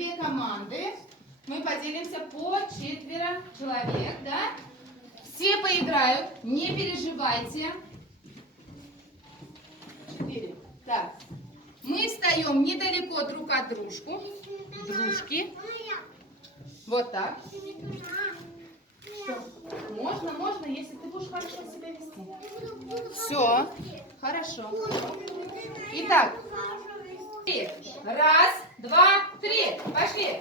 две команды. Мы поделимся по 4 человек, да? Все поиграют, не переживайте. 4. Так. Мы встаем недалеко друг от дружки. Вот так. Что? Можно, если ты будешь хорошо себя вести. Все, хорошо. Итак, 1, 2, 3, пошли.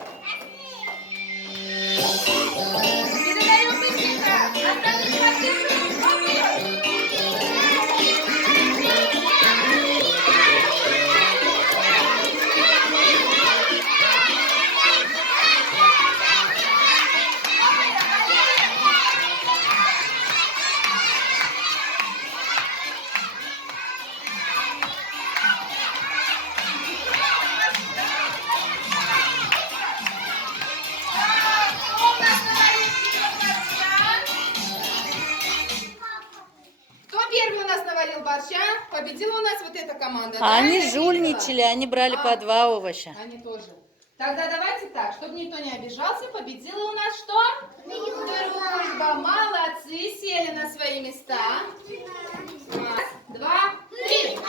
Передаем быстренько. Остальных поддерживаем. Борща, победила у нас вот эта команда. А они жульничали, они брали по 2 овоща. Они тоже. Тогда давайте так, чтобы никто не обижался, победила у нас что? Дружба. Молодцы, сели на свои места. 1, 2, 3.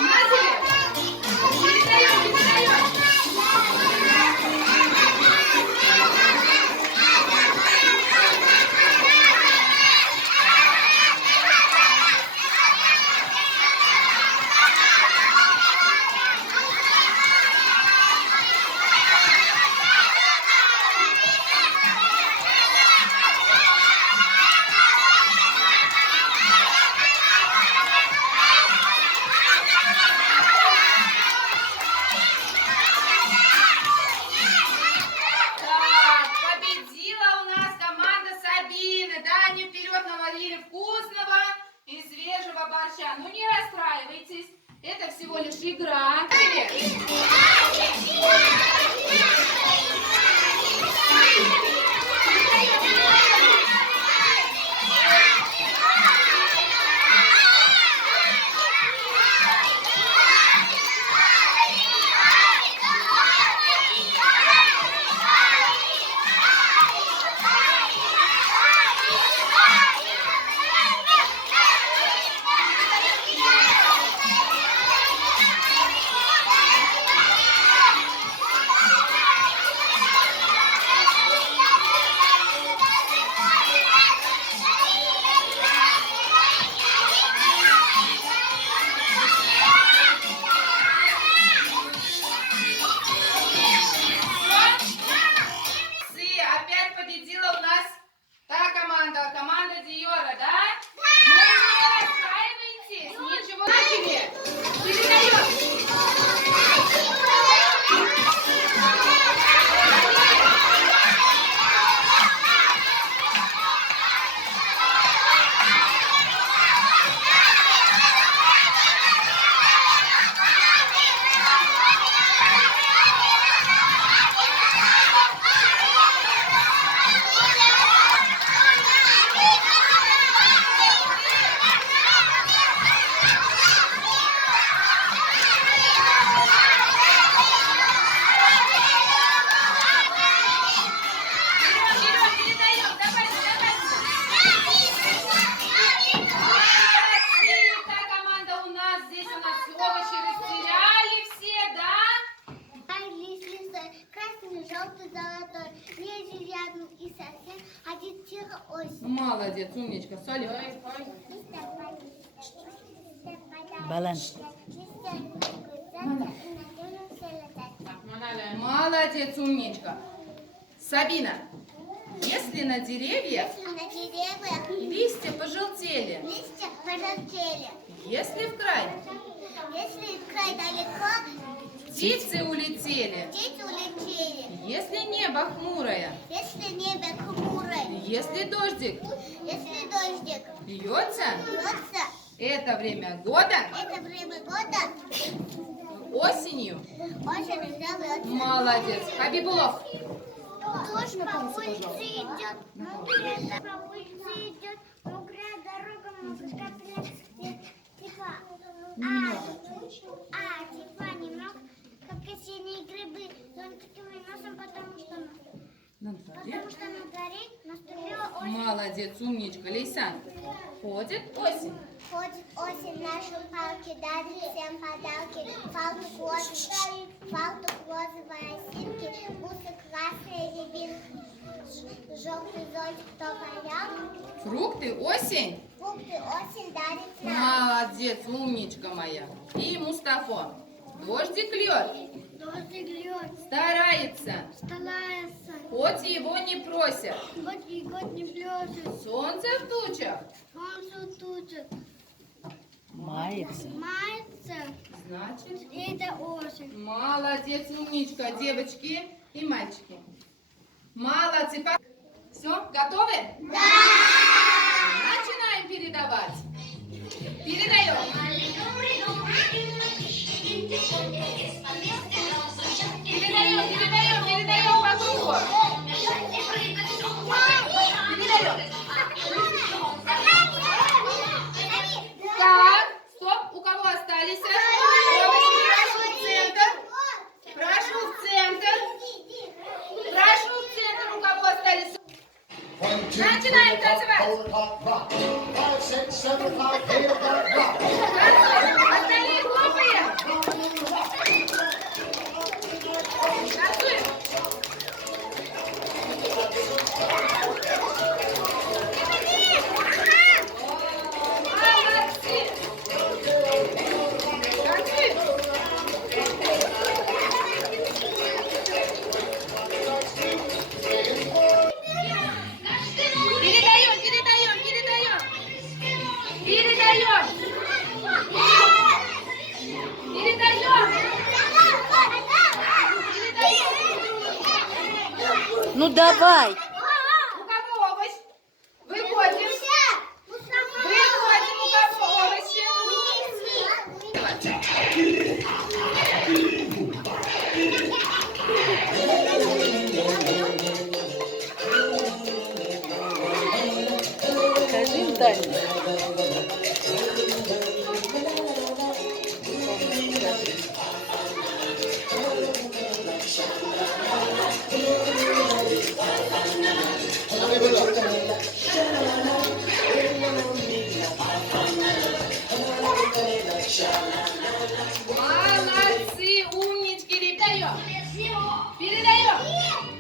Ну не расстраивайтесь, это всего лишь игра. Команда Диора, да? Ну не расстраивайтесь, ничего себе. Передаем. Молодец, умничка. Салют. Балан. Молодец, умничка. Сабина, если на деревьях листья пожелтели, если в край птицы улетели, если небо хмурое, если дождик льется, это время года осенью. Молодец. Хабибулов. Дождь по улице идет, мокрая дорога, мокрая тепла. Тепла немного, как осенние грибы, зонтиками носом, потому что дворе наступила осень. Молодец, умничка. Лейсан. Ходит осень. Ходит осень, наши палки дарит всем подарки. Фалтук розовой осинки, бусы красные рябинки, желтый зонтик тополя. Фрукты осень. Фрукты осень дарит нам. Молодец, умничка моя. И Мустафа. Дождик льет, Дождик льет, старается, старается, хоть его не просят. год и год не плещет, Солнце в тучах, солнце тучит, Мается. мается, значит, это осень. молодец, умничка, девочки и мальчики. Молодцы. Все, готовы? Да! Начинаем передавать. Передаем. Передаем по кругу. Передаем. Так, стоп, у кого остались? Прошу в центр. Прошу в центр. Прошу в центр, у кого остались. Начинаем танцевать. Остальные хлопаем. Танцуем. Молодцы. Танцуем. Передаем. Ну давай. У кого овощ? Выходим. Выходим, у кого овощи. Покажи им дальше. Молодцы, умнички, передаем. Передаем.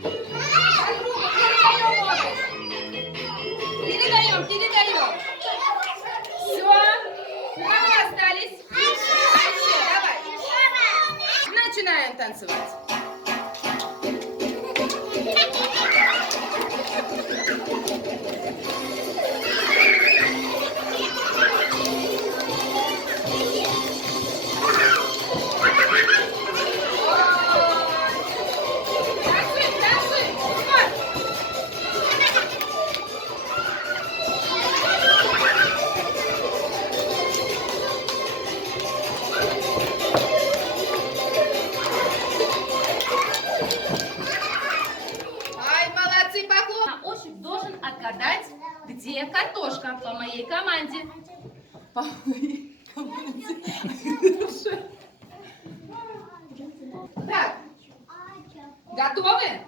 Подруга, передаем овощ. Передаем. Все. У кого остались? Еще, давай. Начинаем танцевать. Танцуем. Ай, молодцы, поклон. На ощупь должен отгадать, где картошка по моей команде. По моей команде. Так, готовы?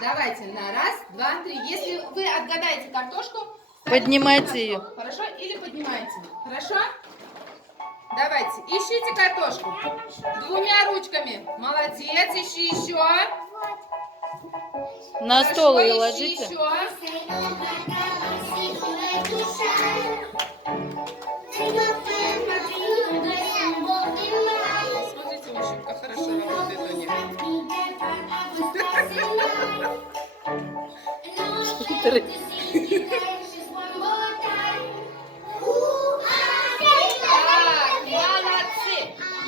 Давайте на раз, два, три. Если вы отгадаете картошку, ставите Поднимайте на ее. стол. Хорошо? Или поднимайте. Хорошо? Давайте, ищите картошку. Двумя ручками. Молодец, ищи еще. На стол ее Хорошо, ложите. ищи еще. Смотрите, ощупка хорошо работает у них. Смотри. Так, молодцы.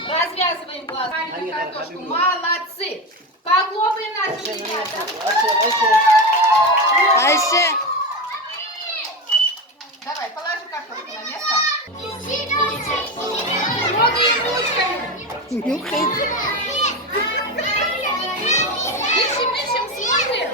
Развязываем глаз. Маленькую картошку. Молодцы. Похлопаем нашим ребятам. Айше. Давай, положи картошку на место. Трогаем ручками. Нюхает. Ищем, смотрим.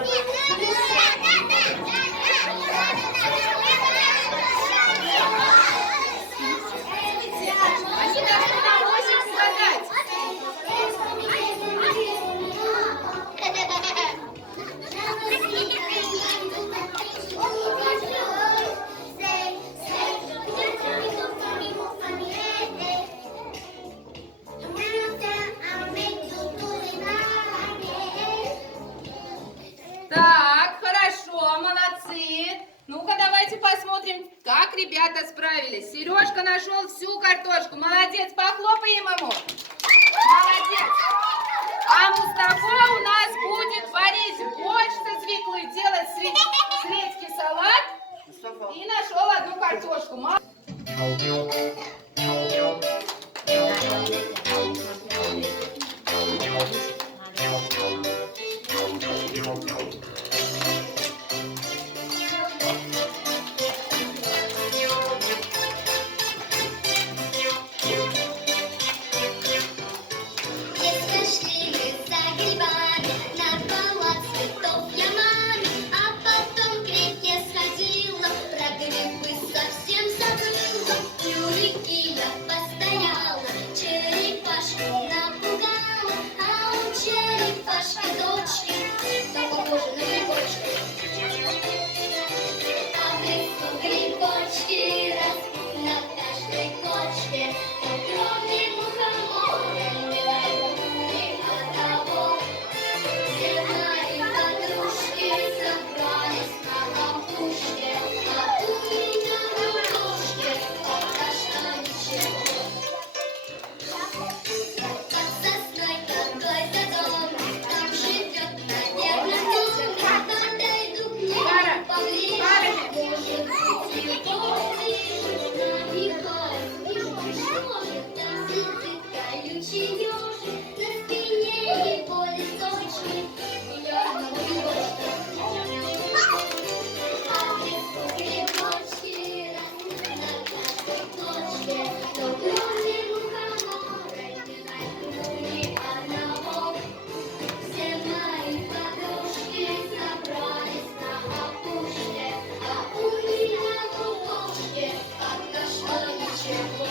Они должны нам ощупь угадать. Так, хорошо, молодцы. Ну-ка, давайте посмотрим, как ребята справились. Сережка нашел всю картошку. Молодец, похлопаем ему. Молодец. А Мустафа у нас будет варить борщ со свеклой, делать средский салат. И нашел одну картошку. Шли мы за грибами, на палац цветов я маме, а потом к реке сходила, про грибы совсем забыла. У реки я постояла, черепашку напугала, а у черепашки дочки, так похожи на грибочки. А в лесу грибочки растут на каждой кочке, но кроме мухомора не найду ни одного. Все мои подружки собрались на опушке, а у меня в рукошке пока что ничего. Под сосной какой-то дом, там живет, наверное, он. Подойду к нему поближе, может быть, его увижу. Набегаю, что же там сидит колючий ежик, на спине его листочки, я одного грибочка. А в лесу грибочки растут на каждой точке, но кроме мухомора не найду ни одного. Все мои подружки собрались на опушке, а у меня в рукошке пока что ничего.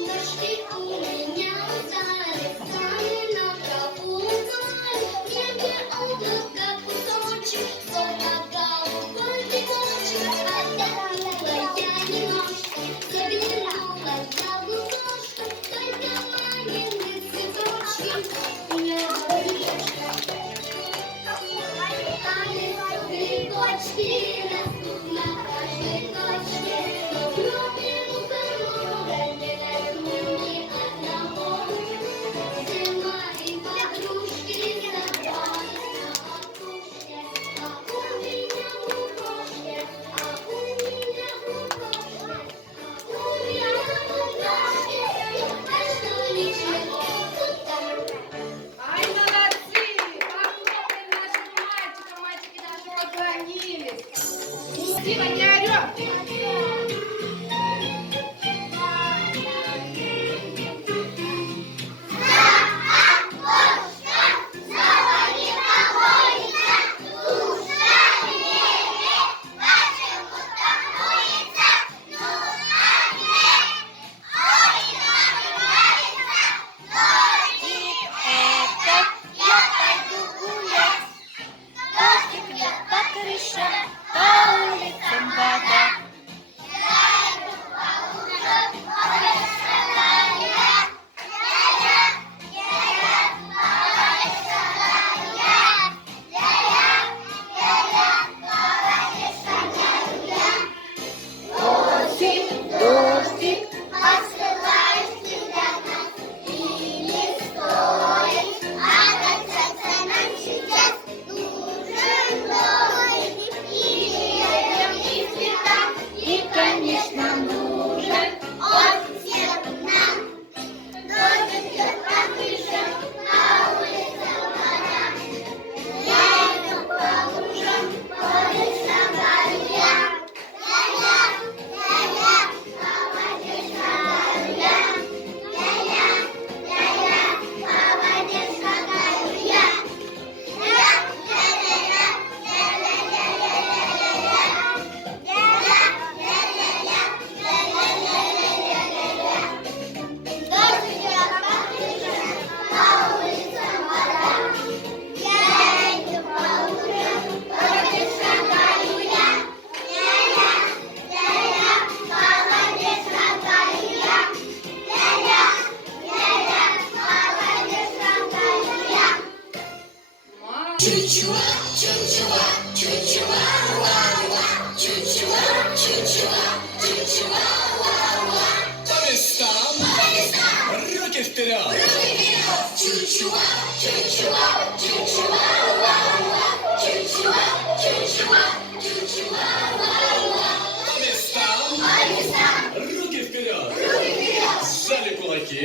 Ножки у меня устали, сами на траву упали, в небе облако кусочек, словно голубой грибочек. Отдохнула я немножко, заглянула я в ладошку, только мамины цветочки не грибочка. А лесу грибочки растут на каждой точке, но кроме мухомора не найду ни одного. Все мои подружки собрались на опушке, а у меня в рукошке, а у меня в рукошке, а у меня в рукошке пока что ничего. Ай, молодцы! Похлопаем нашим мальчикам, мальчики наши поклонились. Дима, не орем! Я пойду гулять, дождик льет по крышам, по улицам вода. По местам. Руки вперед. По местам. Руки вперед. Сжали кулаки.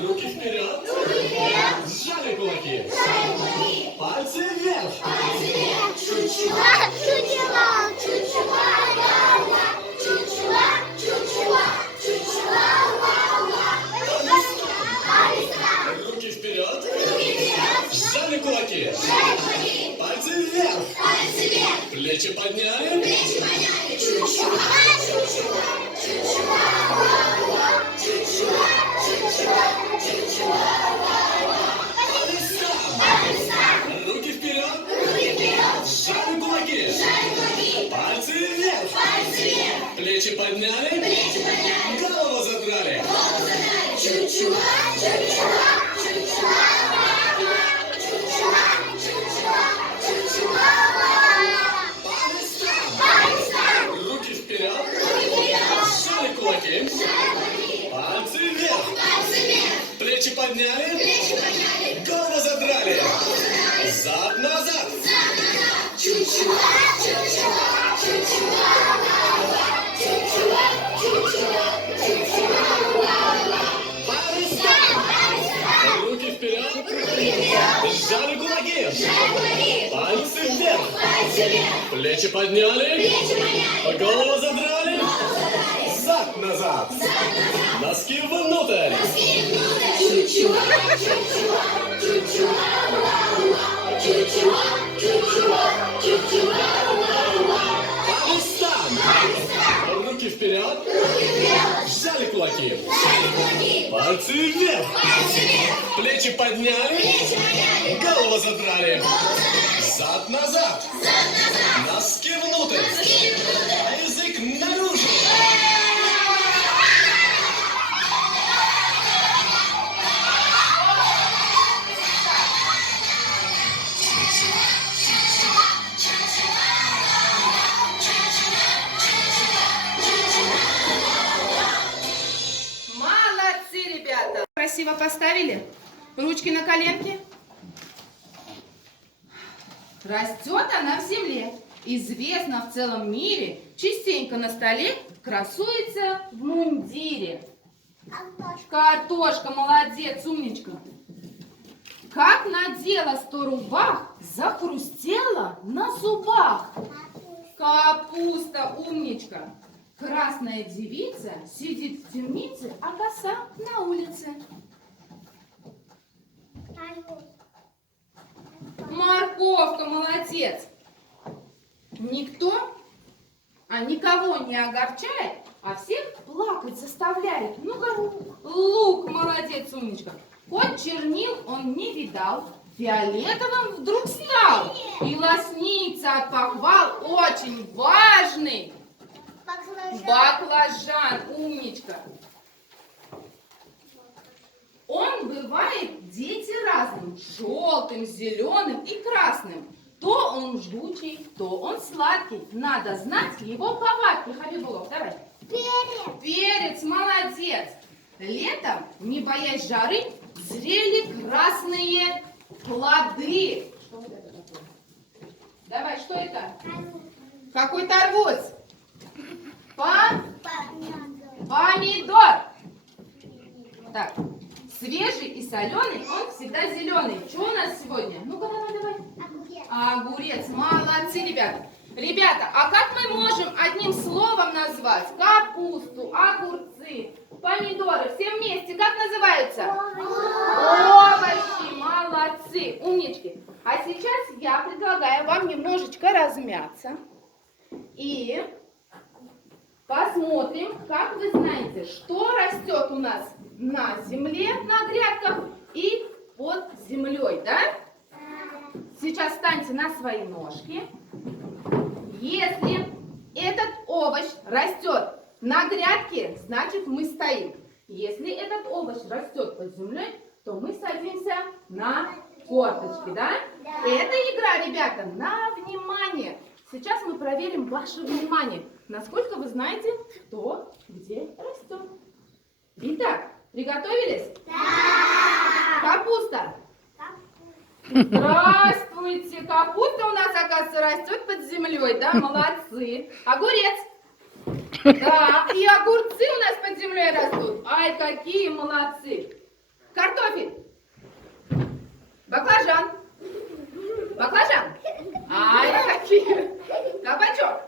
Руки вперед. Сжали кулаки. Пальцы вверх. Руки вперед. Сжали кулаки. Пальцы вверх. Плечи подняли. Руки вперед. Сжали кулаки. Пальцы вверх. Плечи подняли. Голову задрали. Руки вперед. Сжали кулаки. Пальцы вверх. Плечи подняли. Голову задрали. Зад назад. Руки вперед. Сжали кулаки. Пальцы вверх. Плечи подняли. Голову задрали. Зад назад. Носки внутрь. По местам. Руки вперед. Сжали кулаки. Пальцы вверх. Плечи подняли. Голову задрали. Зад назад. Носки внутрь. А язык наружу. Молодцы, ребята! Красиво поставили? Ручки на коленки. Растет она в земле. Известна в целом мире. Частенько на столе красуется в мундире. Картошка, молодец, умничка. Как надела 100 рубах, захрустела на зубах. Капуста, умничка. Красная девица сидит в темнице, а коса на улице. Морковка, молодец. Никто, никого не огорчает, а всех плакать заставляет. Ну-ка, лук, молодец, умничка. Хоть чернил он не видал, фиолетовым вдруг стал. И лоснится от похвал очень важный. Баклажан, умничка. Он бывает, дети, разным, желтым, зеленым и красным. То он жгучий, то он сладкий. Надо знать его повадки. Хабибулов, давай. Перец, молодец. Летом, не боясь жары, зрели красные плоды. Что вот это такое? Давай, что это? Какой-то арбуз? Помидор. Так, свежий и соленый, он всегда зеленый. Что у нас сегодня? Ну-ка, давай. Огурец. Молодцы, ребята. Ребята, а как мы можем одним словом назвать капусту, огурцы, помидоры? Все вместе, как называются? Овощи. Молодцы, умнички. А сейчас я предлагаю вам немножечко размяться и посмотрим, как вы знаете, что растет у нас на земле, на грядках и под землей, да? Сейчас встаньте на свои ножки. Если этот растет на грядке, значит мы стоим. Если этот овощ растет под землей, то мы садимся на корточки, да? Это игра, ребята, на внимание. Сейчас мы проверим ваше внимание. Насколько вы знаете, кто где растет. Итак, приготовились? Да! Капуста. Здравствуйте! Капуста у нас, оказывается, растет под землей, да? Молодцы. Огурец. Да, и огурцы у нас под землей растут. Ай, какие молодцы. Картофель. Баклажан. Баклажан. Ай, какие. Кабачок.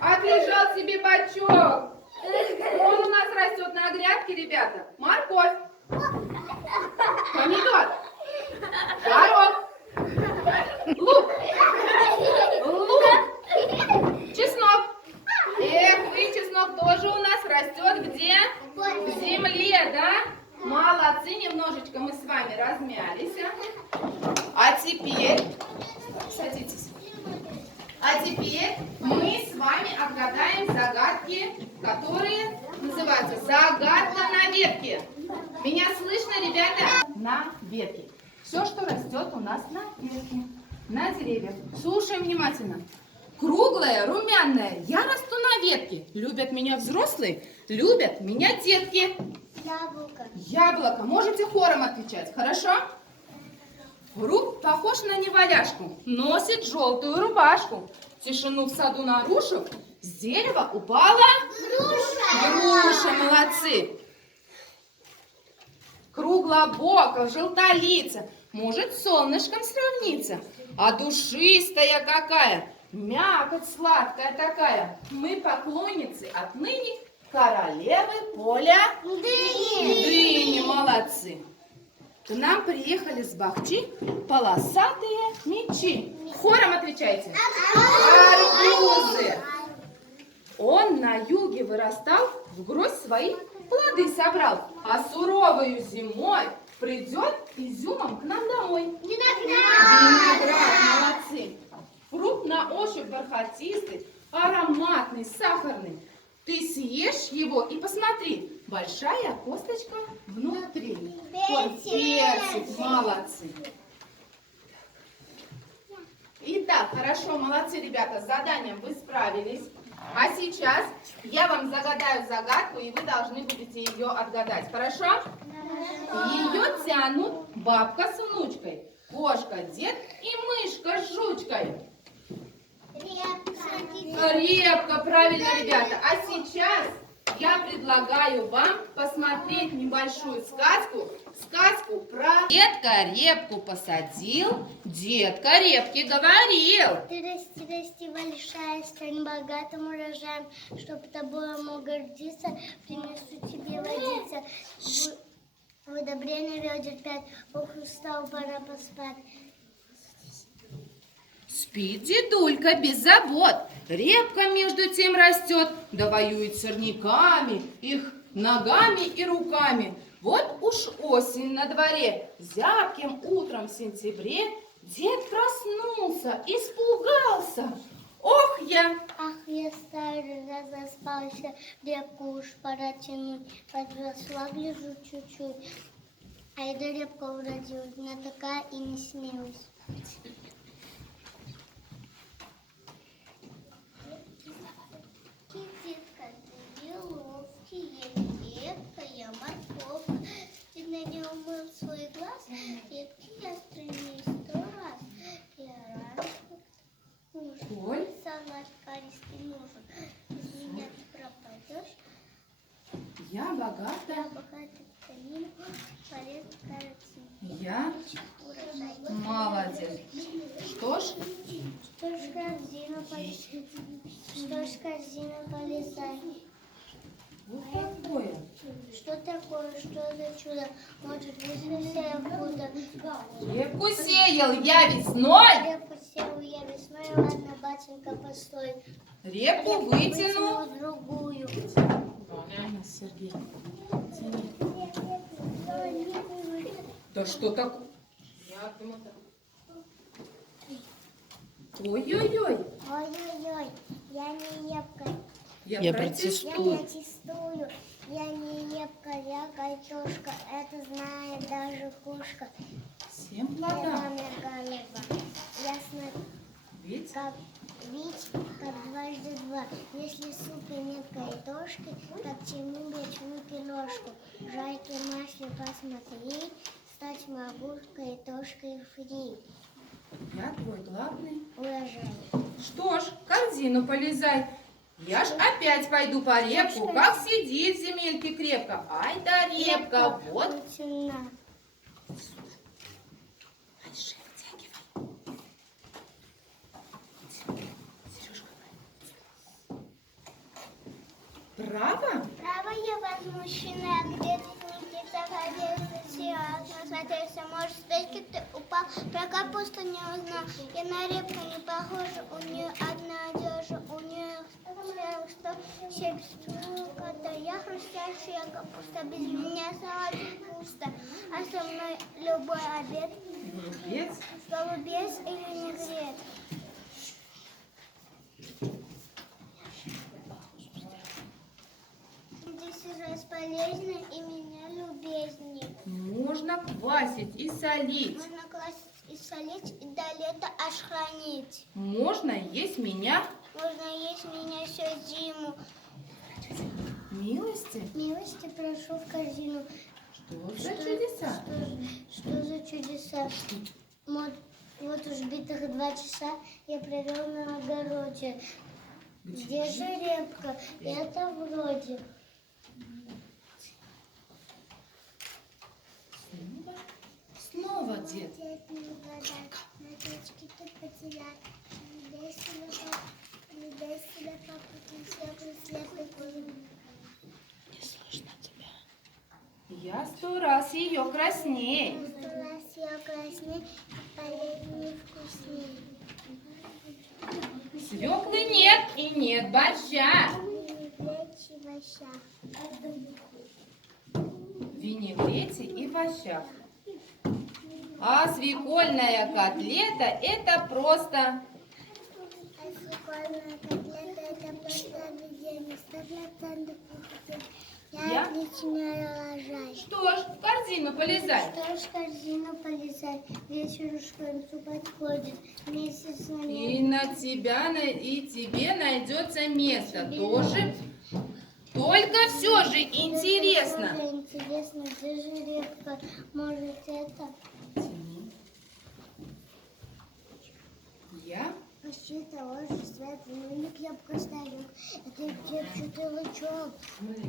Отлежал себе бачок. Он у нас растет на грядке, ребята. Морковь. Помидор. Горох. Лук. Лук. Чеснок. Эх, вы, чеснок тоже у нас растет где? В земле, да? Молодцы, немножечко мы с вами размялись. А теперь, садитесь. А теперь мы с вами отгадаем загадки, которые называются «Загадка на ветке». Меня слышно, ребята? На ветке. Все, что растет у нас на ветке, на деревьях. Слушаем внимательно. Круглая, румяная, я расту на ветке. Любят меня взрослые, любят меня детки. Яблоко. Яблоко. Можете хором отвечать, хорошо? Фрукт похож на неваляшку, носит желтую рубашку. Тишину в саду нарушив, с дерева упала груша. Груша, молодцы. Круглобока, желтолица, может с солнышком сравниться. А душистая какая, мякоть сладкая такая. Мы поклонницы отныне королевы поля дыни. Молодцы. К нам приехали с Бахчи полосатые мечи. Хором отвечайте. Арбузы. Он на юге вырастал, в гроздь свои плоды собрал, а суровою зимой придет изюмом к нам домой. Виноград, молодцы. Фрукт на ощупь бархатистый, ароматный, сахарный. Ты съешь его и посмотри, большая косточка внутри. Персик, молодцы. Итак, хорошо, молодцы, ребята, с заданием вы справились. А сейчас я вам загадаю загадку, и вы должны будете ее отгадать. Хорошо? Ее тянут бабка с внучкой, кошка, дед и мышка с жучкой. Репка, правильно, ребята. А сейчас я предлагаю вам посмотреть небольшую сказку. Сказку про... Дедка репку посадил, дедка репки говорил. Ты расти, расти большая, стань богатым урожаем, чтоб тобой мог гордиться, принесу тебе водиться. В удобрение ведер 5, ох, устал, пора поспать. Спит дедулька без забот, репка между тем растет, да воюет с сорняками, их ногами и руками. Вот уж осень на дворе, зябким утром в сентябре дед проснулся, испугался. Ох, я! Ах, я старый, разоспался, репку уж пора тянуть, подросла, гляжу чуть-чуть. А эта репка уродилась, она такая и не снилась. Кититка, ты неловкий, я репка, я морковка. Ты на нее умыл свой глаз, репки я стрельну 100 раз. Я рано как-то Ой. салат корейский нужен. Без меня ты пропадешь. Я богата, Я богатый витамин, полез каротин. я Урожай. молодец. Что ж, Что ж корзина полезай? Что ж корзина полезай? вот такое. Что такое? Что за чудо? Может, высосая худо? Репку сеял я весной, Репку сел я весной, ладно, батенька, постой. репку вытянул. Вытяну другую. Анна Сергеевна, тяни. Да что такое? Я думала, ой-ой-ой. Ой-ой-ой, я не репка, Я протестую. протестую. Я не репка, я картошка. Это знает даже кошка. 7 плодов. голова. Ясно, Ведь как бить, как дважды два. Если в супе нет картошки, так чему бить в руки ложку? Жайки масле посмотри, стать могу картошкой фри. я твой главный. Урожай. Что ж, в корзину полезай. Я ж опять пойду по репку, как сидит в земельке крепко. Ай да репка, вот. Цена. Дальше втягивай. Сережка. Право? Право я возмущена, где ты птица ходила, насмотрелся, может, стойки ты упал, про капусту не узнал, я на репку не похожа, у нее одна одежа, у нее что, кота, я хрустящая капуста, без меня салат пусто, а со мной любой обед, Молодец. голубец или негрет. Здесь раз полезно и меня любезней. Можно квасить и солить. Можно класть и солить, и до лета аж хранить. Можно есть меня. Можно есть меня всю зиму. Милости? Милости прошу в корзину. Что за чудеса? Что за чудеса? Вот уж битых 2 часа я провел на огороде. Где же репка? Это вроде. Снова дед. На точке ты потерял. Не дай себя попутать, слепый. Я 100 раз ее красней. Я красней, полезнее, вкуснее. Свеклы нет и нет борща. Винегрете и в овощах. А свекольная котлета это просто... Свекольная котлета это просто объедение, 100% похудеть. Я? Я отличная урожай. Что ж, в корзину полезай. Что ж, в корзину полезай, вечер уж к концу подходит, месяц на И небо. на тебя, и тебе найдется место. Тоже. Только все же интересно. Тоже интересно, где же репка? Может это? Я? Почти того же светлый, но крепко старик. Это кепчатый лучок.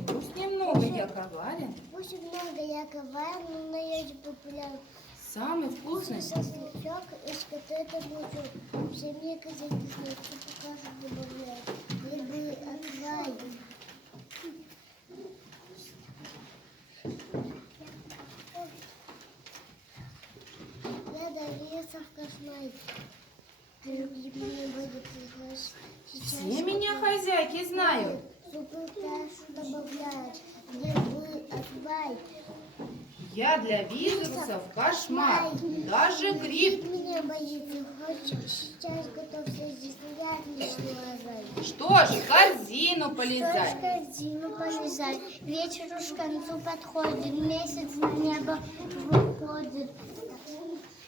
Пусть немного я коварен. Пусть много я коварен, но наедь популярен. Самый вкусный. Сослячок из котлеты лучок. В семье казаки знают, что покажут добавляют. Грибы отвай. Я доверился в кошмаре. Все меня хозяйки знают. Супы кашу добавляют. Грибы отвай. Я для вирусов кошмар. Даже гриб. Ты меня боится, хочешь? Сейчас готовься здесь, я отличный урожай. Что ж, в корзину Что ж, полезай. в корзину полезай. Вечер уж к концу подходит, месяц на небо выходит.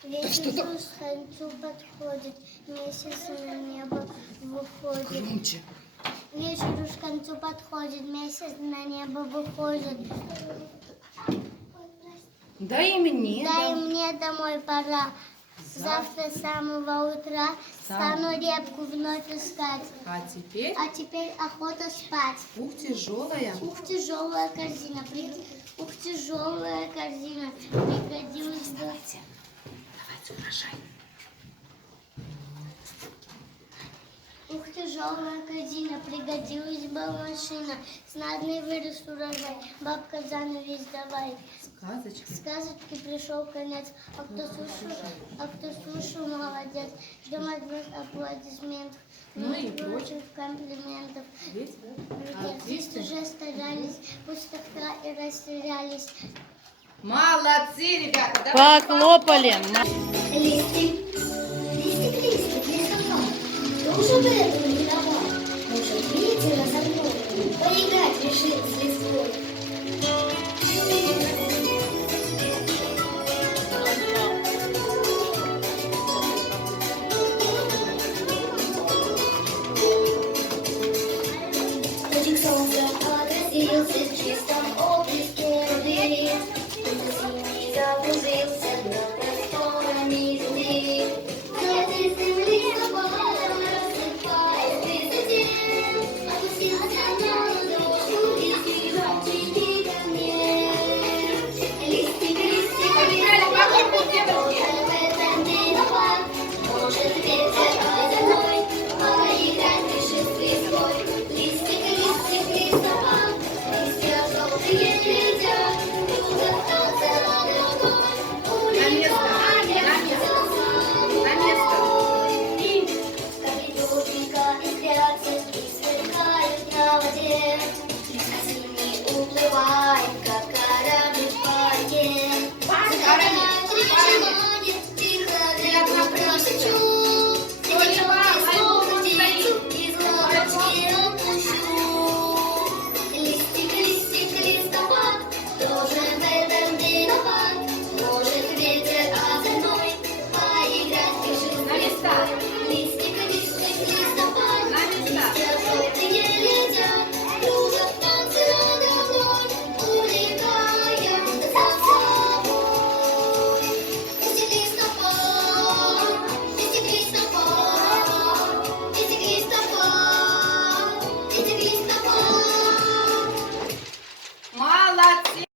Вечер уж к концу подходит, месяц на небо выходит. Громче. Вечер уж к концу подходит, месяц на небо выходит. Да и мне. Дай да. мне домой пора. Завтра с самого утра стану репку вновь искать. А теперь А теперь охота спать. ух, тяжелая. Ух, тяжелая корзина. Ух, тяжелая корзина. Пригодилась бы. Давайте урожай. Ух, тяжелая корзина. Пригодилась бы машина. Знатный вырос урожай. Бабка занавес давай. Сказочки. Сказочки пришел конец. А кто слушал, молодец. Ждем от вас аплодисментов. Ну и прочих комплиментов. Ведь Артисты уже старались, пусть тогда и растерялись. молодцы, ребята. Давайте Похлопали. Листик, листик, листик, листопад. Кто же бы этого не давал? Может, видите, разорвал. родился